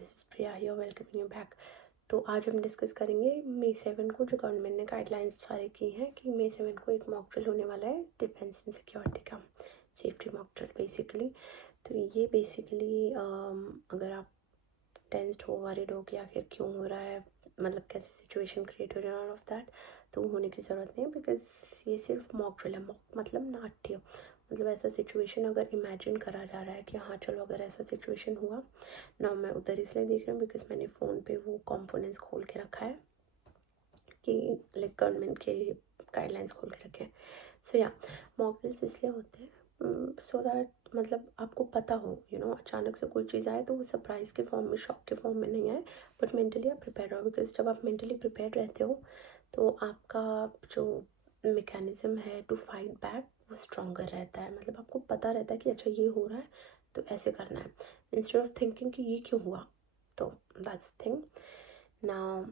This is Priya here, welcoming you back. तो आज हम डिस्कस करेंगे मई 7 को जो गवर्नमेंट ने गाइडलाइंस जारी की हैं कि मई 7 को एक मॉक ड्रिल होने वाला है डिफेंस एंड सिक्योरिटी का, सेफ्टी मॉक ड्रिल बेसिकली। तो ये बेसिकली अगर आप टेंस्ड हो, वरीड हो कि आखिर क्यों हो रहा है, मतलब कैसे सिचुएशन क्रिएट हो रही है, ऑल ऑफ दैट, तो होने की ज़रूरत नहीं है बिकॉज ये सिर्फ मॉक ड्रिल है। मॉक मतलब नाट्य, मतलब ऐसा सिचुएशन अगर इमेजिन करा जा रहा है कि हाँ चलो अगर ऐसा सिचुएशन हुआ ना। मैं उधर इसलिए देख रही हूँ बिकॉज मैंने फ़ोन पे वो कंपोनेंट्स खोल के रखा है कि लाइक गवर्नमेंट के गाइडलाइंस खोल के रखे हैं। सो या मॉक ड्रिल्स इसलिए होते हैं सो दैट मतलब आपको पता हो अचानक से कोई चीज़ आए तो वो सरप्राइज़ के फॉर्म में, शॉक के फॉर्म में नहीं आए, बट मेंटली आप प्रिपेयर हो। बिकॉज जब आप मेंटली प्रिपेयर रहते हो तो आपका जो मेकेनिज़्म है टू फाइट बैक वो स्ट्रॉन्गर रहता है। मतलब आपको पता रहता है कि अच्छा ये हो रहा है तो ऐसे करना है, इंस्टेड ऑफ थिंकिंग कि ये क्यों हुआ। तो दैट्स थिंग नाउ।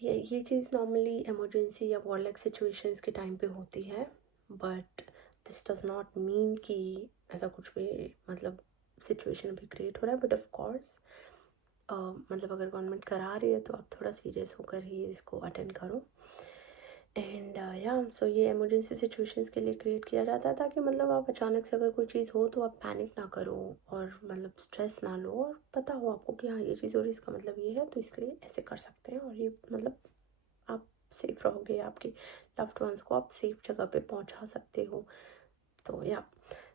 ये चीज़ नॉर्मली इमरजेंसी या वॉरलाइक सिचुएशंस के टाइम पे होती है, but this does not mean कि ऐसा कुछ भी मतलब सिचुएशन अभी क्रिएट हो रहा है। बट ऑफ कोर्स मतलब अगर गवर्नमेंट करा रही है तो आप थोड़ा सीरियस होकर ही इसको अटेंड करो। एंड या सो ये इमरजेंसी सिचुएशंस के लिए क्रिएट किया जाता है ताकि मतलब आप अचानक से अगर कोई चीज़ हो तो आप पैनिक ना करो और मतलब स्ट्रेस ना लो, और पता हो आपको कि हाँ ये चीज़ हो रही है, इसका मतलब ये है, तो इसलिए ऐसे कर सकते हैं और ये मतलब आप सेफ रहोगे, आपके लव्ड वंस को आप सेफ जगह पे पहुंचा सकते हो। तो या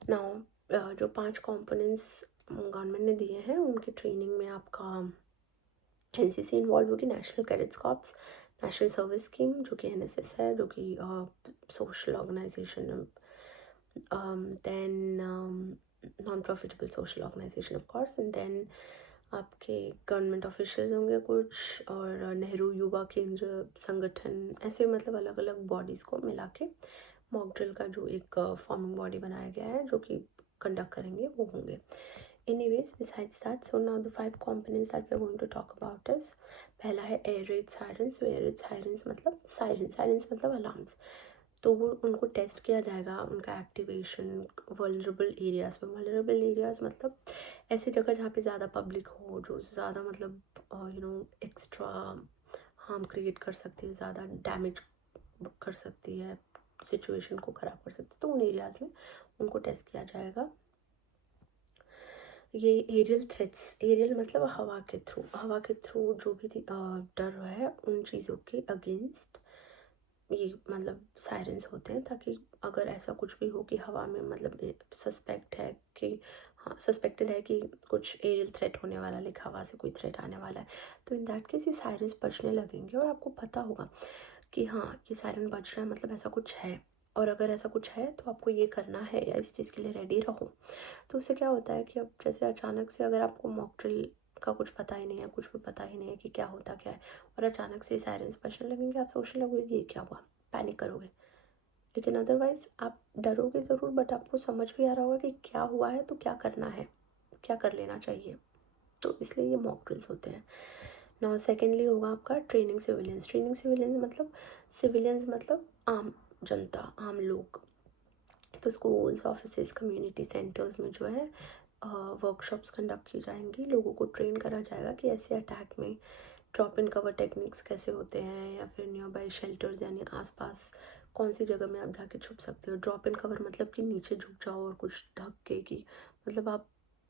नाउ जो 5 कंपोनेंट्स गवर्नमेंट ने दिए हैं उनकी ट्रेनिंग में आपका एनसीसी इन्वॉल्व होगी, national cadets corps, national service scheme जो कि एनएसएस है, जो कि social organisation, then non profitable social organisation of course, and then आपके गवर्नमेंट ऑफिशियल्स होंगे कुछ, और नेहरू युवा केंद्र संगठन, ऐसे मतलब अलग अलग बॉडीज़ को मिला के मॉक ड्रिल का जो एक फॉर्मिंग बॉडी बनाया गया है जो कि कंडक्ट करेंगे वो होंगे। Anyways, besides that, so now the 5 components that we're going to talk about is पहला है air red sirens. Air red sirens मतलब सायरन्स मतलब अलार्म्स। तो वो उनको टेस्ट किया जाएगा, उनका एक्टिवेशन वल्नरेबल एरियाज़ में। वल्नरेबल एरियाज़ मतलब ऐसी जगह जहाँ पे ज़्यादा पब्लिक हो, जो ज़्यादा मतलब एक्स्ट्रा हार्म क्रिएट कर सकती है, ज़्यादा डैमेज कर सकती है, सिचुएशन को ख़राब कर सकती है, तो उन एरियाज़ में उनको टेस्ट किया जाएगा। ये एरियल थ्रेट्स, एरियल मतलब हवा के थ्रू जो भी डर है उन चीज़ों के अगेंस्ट ये मतलब सायरन्स होते हैं, ताकि अगर ऐसा कुछ भी हो कि हवा में मतलब सस्पेक्ट है कि हाँ सस्पेक्टेड है कि कुछ एरियल थ्रेट होने वाला है, लाइक हवा से कोई थ्रेट आने वाला है, तो इन दैट केस ये सायरन्स बजने लगेंगे और आपको पता होगा कि हाँ ये सायरन बज रहा है मतलब ऐसा कुछ है, और अगर ऐसा कुछ है तो आपको ये करना है या इस चीज़ के लिए रेडी रहो। तो उससे क्या होता है कि अब जैसे अचानक से अगर आपको मॉक ड्रिल का कुछ पता ही नहीं है, कुछ भी पता ही नहीं है कि क्या होता क्या है, और अचानक से सायरन्स बजने लगेंगे, आप सोचने लगोगे कि ये क्या हुआ, पैनिक करोगे। लेकिन अदरवाइज आप डरोगे ज़रूर, बट आपको समझ भी आ रहा होगा कि क्या हुआ है तो क्या करना है, क्या कर लेना चाहिए। तो इसलिए ये मॉक ड्रिल्स होते हैं। नाउ सेकेंडली होगा आपका ट्रेनिंग सिविलियंस। ट्रेनिंग सिविलियंस मतलब आम जनता, आम लोग। तो स्कूल्स, ऑफिसेज, कम्युनिटी सेंटर्स में जो है वर्कशॉप्स कंडक्ट की जाएंगी, लोगों को ट्रेन करा जाएगा कि ऐसे अटैक में ड्रॉप इन कवर टेक्निक्स कैसे होते हैं, या फिर नियर बाई शेल्टर्स यानी आसपास कौन सी जगह में आप जाके छुप सकते हो। ड्रॉप इन कवर मतलब कि नीचे झुक जाओ और कुछ ढक के, कि मतलब आप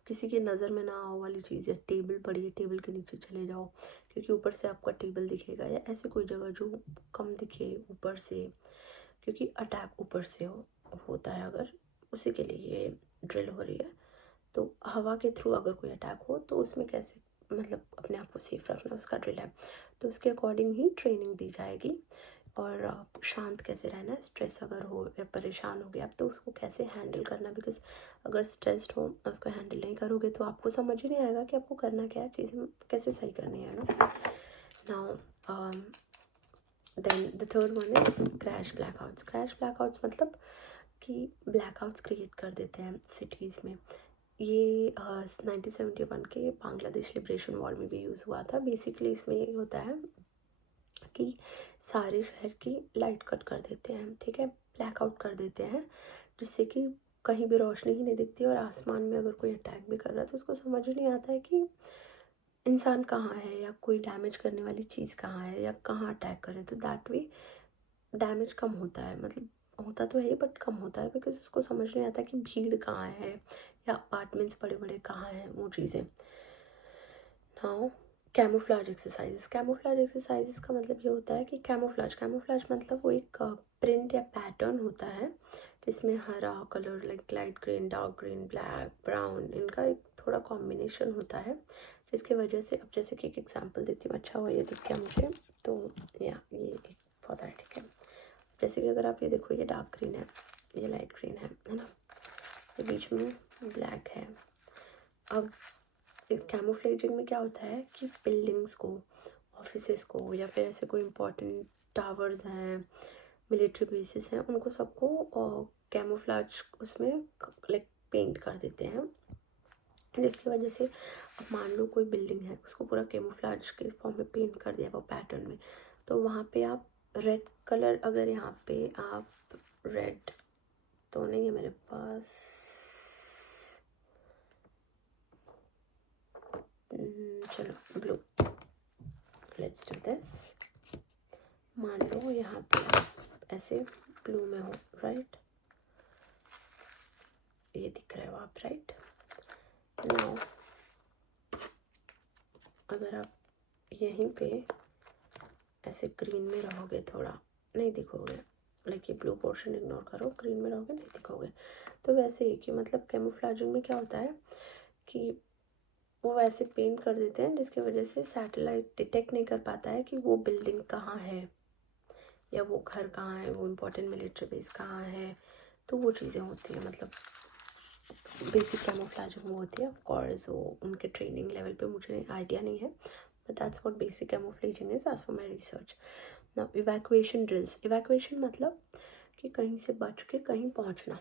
किसी की नज़र में ना आओ वाली चीज़, या टेबल पड़ी है टेबल के नीचे चले जाओ क्योंकि ऊपर से आपका टेबल दिखेगा, या ऐसी कोई जगह जो कम दिखे ऊपर से, क्योंकि अटैक ऊपर से होता है अगर, उसी के लिए ये ड्रिल हो रही है। तो हवा के थ्रू अगर कोई अटैक हो तो उसमें कैसे मतलब अपने आप को सेफ रखना, उसका ड्रिल है। तो उसके अकॉर्डिंग ही ट्रेनिंग दी जाएगी। और शांत कैसे रहना है, स्ट्रेस अगर हो या परेशान हो गया आप तो उसको कैसे हैंडल करना, बिकॉज अगर स्ट्रेस्ड हो और उसको हैंडल नहीं करोगे तो आपको समझ ही नहीं आएगा कि आपको करना क्या है, चीज़ें कैसे सही करनी है ना। Now then the third one is crash blackouts. Crash blackouts मतलब कि ब्लैकआउट्स क्रिएट कर देते हैं सिटीज़ में। ये 1971 के बांग्लादेश लिबरेशन वॉर में भी यूज़ हुआ था। बेसिकली इसमें ये होता है कि सारे शहर की लाइट कट कर देते हैं, ठीक है, ब्लैकआउट कर देते हैं, जिससे कि कहीं भी रोशनी ही नहीं दिखती, और आसमान में अगर कोई अटैक भी कर रहा है तो उसको समझ ही नहीं आता है कि इंसान कहाँ है या कोई डैमेज करने वाली चीज़ कहाँ है या कहाँ अटैक करे, तो दैट वे डैमेज कम होता है। मतलब होता तो है बट कम होता है, बिकॉज उसको समझ नहीं आता कि भीड़ कहाँ है या अपार्टमेंट्स बड़े बड़े कहाँ हैं, वो चीज़ें। Now camouflage exercises. Camouflage exercises का मतलब ये होता है कि कैमोफ्लाज मतलब वो एक प्रिंट या पैटर्न होता है जिसमें हरा colour like light green, dark green, black, brown, इनका एक थोड़ा कॉम्बिनेशन होता है, जिसकी वजह से अब जैसे कि एक एग्जांपल देती हूँ। अच्छा हुआ ये दिख गया मुझे, तो या ये एक पौधा है, ठीक है। जैसे कि अगर आप ये देखो, ये डार्क ग्रीन है, ये लाइट ग्रीन है ना, ये बीच में ब्लैक है। अब कैमोफ्लेजिंग में क्या होता है कि बिल्डिंग्स को, ऑफिसेस को, या फिर ऐसे कोई इम्पोर्टेंट टावर्स हैं, मिलिट्री बेसिस हैं, उनको सबको कैमोफ्लाज उसमें लाइक पेंट कर देते हैं, जिसकी वजह से अब मान लो कोई बिल्डिंग है, उसको पूरा कैमोफ्लाज के फॉर्म में पेंट कर दिया वो पैटर्न में, तो वहाँ पे आप रेड कलर, अगर यहाँ पे आप रेड तो नहीं है मेरे पास, चलो ब्लू, लेट्स डू दिस। मान लो यहाँ पे आप ऐसे ब्लू में हो, राइट, ये दिख रहा है वो आप, राइट। नाउ अगर आप यहीं पे ऐसे ग्रीन में रहोगे, थोड़ा नहीं दिखोगे, लाइक ये ब्लू पोर्शन इग्नोर करो, ग्रीन में रहोगे नहीं दिखोगे। तो वैसे ही कि मतलब कैमोफ्लेजिंग में क्या होता है कि वो वैसे पेंट कर देते हैं जिसकी वजह से सैटेलाइट डिटेक्ट नहीं कर पाता है कि वो बिल्डिंग कहाँ है या वो घर कहाँ है, वो इम्पोर्टेंट मिलिट्री बेस कहाँ है। तो वो चीज़ें होती हैं, मतलब बेसिक कैमोफ्लेजिंग वो होती है। ऑफ कोर्स वो उनके ट्रेनिंग लेवल पे मुझे आइडिया नहीं है, but that's what basic camouflaging is as for my research. Now evacuation drills. Evacuation मतलब कि कहीं से बच के कहीं पहुंचना,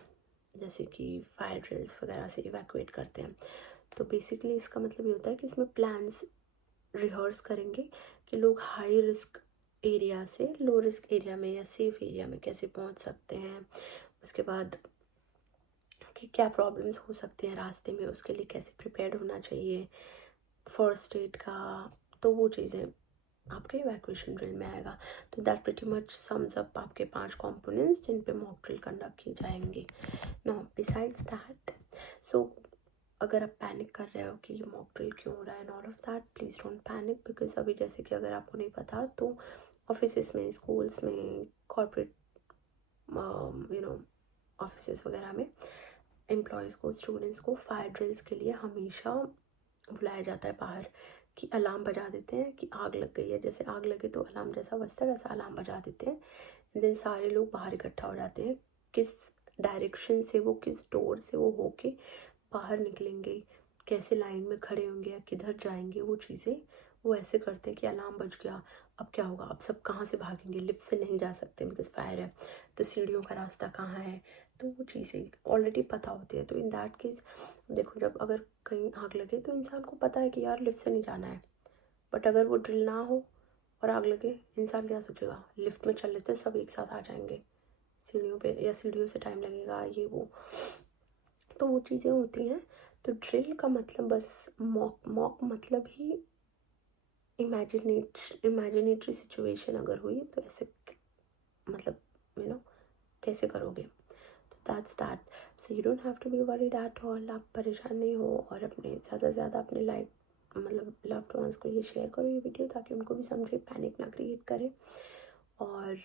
जैसे कि फायर ड्रिल्स वगैरह से इवैक्यूएट करते हैं। तो बेसिकली इसका मतलब ये होता है कि इसमें प्लान्स रिहर्स करेंगे कि लोग हाई रिस्क एरिया से लो रिस्क एरिया में या सेफ एरिया में कैसे पहुंच सकते हैं, उसके बाद कि क्या प्रॉब्लम्स हो सकते हैं रास्ते में, उसके लिए कैसे प्रिपेयर्ड होना चाहिए, फर्स्ट एड का। तो वो चीज़ें आपके इवैक्यूएशन ड्रिल में आएगा। तो that pretty much sums up आपके 5 कंपोनेंट्स जिन पे मॉक ड्रिल कंडक्ट की जाएंगी। नाउ बिसाइड्स दैट, सो अगर आप पैनिक कर रहे हो कि ये मॉक ड्रिल क्यों हो रहा है and all of that, please don't panic, because अभी जैसे कि अगर आपको नहीं पता तो ऑफिस में, स्कूल्स में, कॉर्पोरेट ऑफिस वगैरह में एम्प्लॉयज़ को, स्टूडेंट्स को फायर ड्रिल्स के लिए हमेशा बुलाया जाता है बाहर, कि अलार्म बजा देते हैं कि आग लग गई है। जैसे आग लगे तो अलार्म जैसा बजता है वैसा अलार्म बजा देते हैं। देन सारे लोग बाहर इकट्ठा हो जाते हैं, किस डायरेक्शन से वो, किस डोर से वो होके बाहर निकलेंगे, कैसे लाइन में खड़े होंगे या किधर जाएंगे, वो चीज़ें वो ऐसे करते हैं कि अलार्म बज गया, अब क्या होगा, अब सब कहाँ से भागेंगे, लिफ्ट से नहीं जा सकते बिकॉज फायर है, तो सीढ़ियों का रास्ता कहाँ है, तो वो चीज़ें ऑलरेडी पता होती है। तो इन दैट केस देखो, जब अगर कहीं आग लगे तो इंसान को पता है कि यार लिफ्ट से नहीं जाना है, बट अगर वो ड्रिल ना हो और आग लगे, इंसान क्या सोचेगा, लिफ्ट में चल लेते हैं, सब एक साथ आ जाएंगे, सीढ़ियों पे या सीढ़ियों से टाइम लगेगा, ये वो। तो वो चीज़ें होती हैं। तो ड्रिल का मतलब बस मॉक मतलब ही इमेजिनेटरी सिचुएशन अगर हुई तो ऐसे, मतलब कैसे करोगे, तो that's that. So you don't have to be worried at all. आप परेशान नहीं हो, और अपने ज़्यादा से ज़्यादा अपने लाइफ मतलब लव्ड वंस को ये शेयर करो ये वीडियो, ताकि उनको भी समझे, पैनिक ना क्रिएट करें, और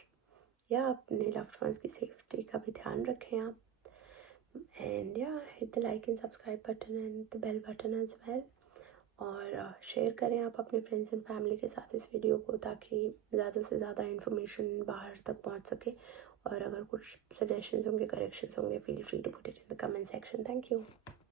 या अपने लव्ड वंस की सेफ्टी का भी ध्यान रखें आप। एंड या hit the like and subscribe button and the bell button as well, और शेयर करें आप अपने फ्रेंड्स एंड फैमिली के साथ इस वीडियो को, ताकि ज़्यादा से ज़्यादा इन्फॉर्मेशन बाहर तक पहुंच सके। और अगर कुछ सजेशंस होंगे, करेक्शंस होंगे, feel free to put it in the comment section. Thank you.